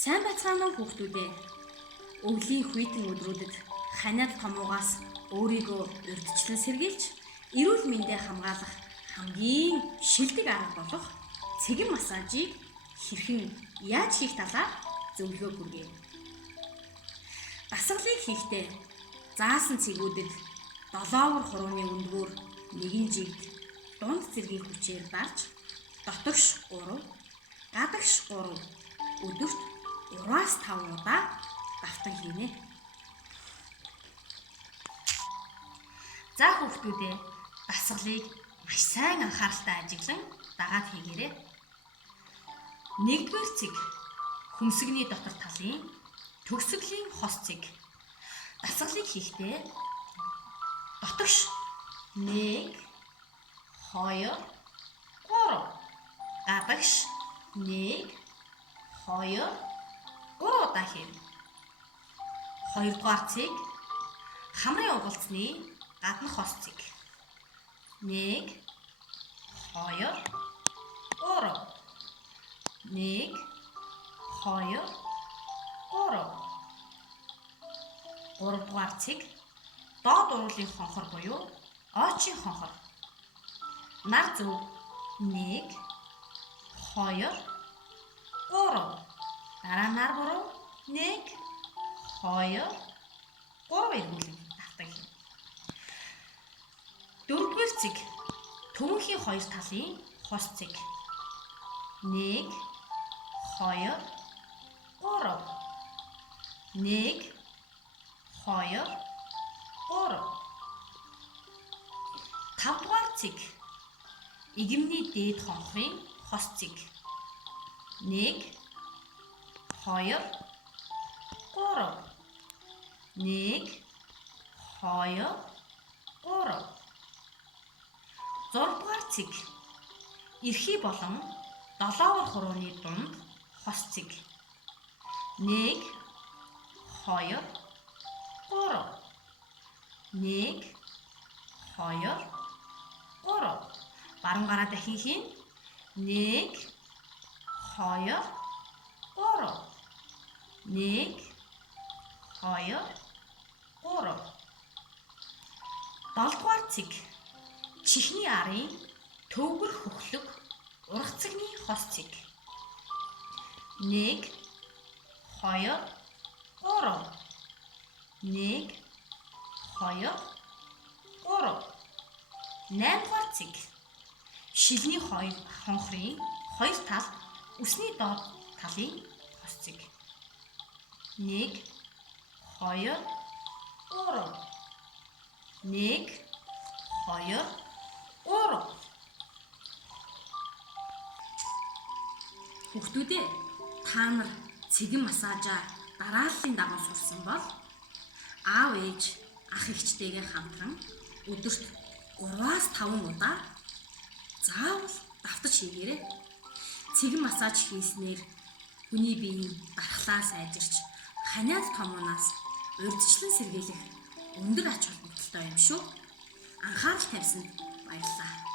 Сайн байцгаана уу хүүхдүүдээ. Өвлийн хүйтэн өдрүүдэд ханиад томуугаас өөрийгөө урьдчилан сэргийлж, эрүүл мэндээ хамгаалах хамгийн шилдэг арга болох цэгэн массажийг хэрхэн яаж хийх талаар зөвлөгөө хүргэе. Дасгалыг хийхдээ заасан цэгүүдэд 7 хурууны өндгөөр нэгэн жигд дунд зэргийн хүчээр дарж дотогш 3, гадагш 3 өдөрт 3-5 удаа давтан хийнэ. За хүүхдүүдээ дасгалыг маш сайн анхааралтай ажиглан дагаад хийгээрэй. 1-р цэг хөмсгний дотор талын төгсгөлийн хос цэг. Дасгалыг хийхдээ дотогш 1, 2, 3, гадагш 1, 2, 3 удаа хийнэ. 2-р цэг хамрын угалцны гадна хос цэг. 1, 2, 3. 1, 2, 3. 3-р цэг доод уруулын хонхор буюу оочийн хонхор. Нар зөв 1, 2, 3. Дараа нар буруу 1, 2, 3 эргүүлэн давтан хийнэ. 4-р цэг төвөнхийн 2 талын хос цэг. 1, 2, 3. 1, 2, 3. 5-р цэг игэмний дээд хонхрын хос цэг. 1, 2, 3. 1, 2, 3. 6-р цэг эрхий болон 7 хурууны дунд хос цэг. 1, 2, 3. 1, 2, 3. Баруун гараа дахин хийн. 1, 2, 3. 1, 2, 3. 7-р цэг чихний арын төвгөр хөхлөг ургацгны хос цэг. 1, 2, 3. 1, 2, 3. 8-р цэг шилний хонхрын 2 тал үсний доод талын хос цэг. 1, 2, 3. 1, 2, 3. Хүүхдүүдээ та нар цэгэн массажаа дарааллын дагуу сурсан бол аав ээж ах эгчтэйгээ хамтран өдөрт 3-5 удаа заавал давтаж хийгээрэй. Цэгэн массаж хийснээр хүний биеийн дархлаа сайжирч ханиад томоноос урьдчилан сэргийлэх өндөр ач холбогдолтой юм шүү. Анхаарал тавьсанд баярлалаа.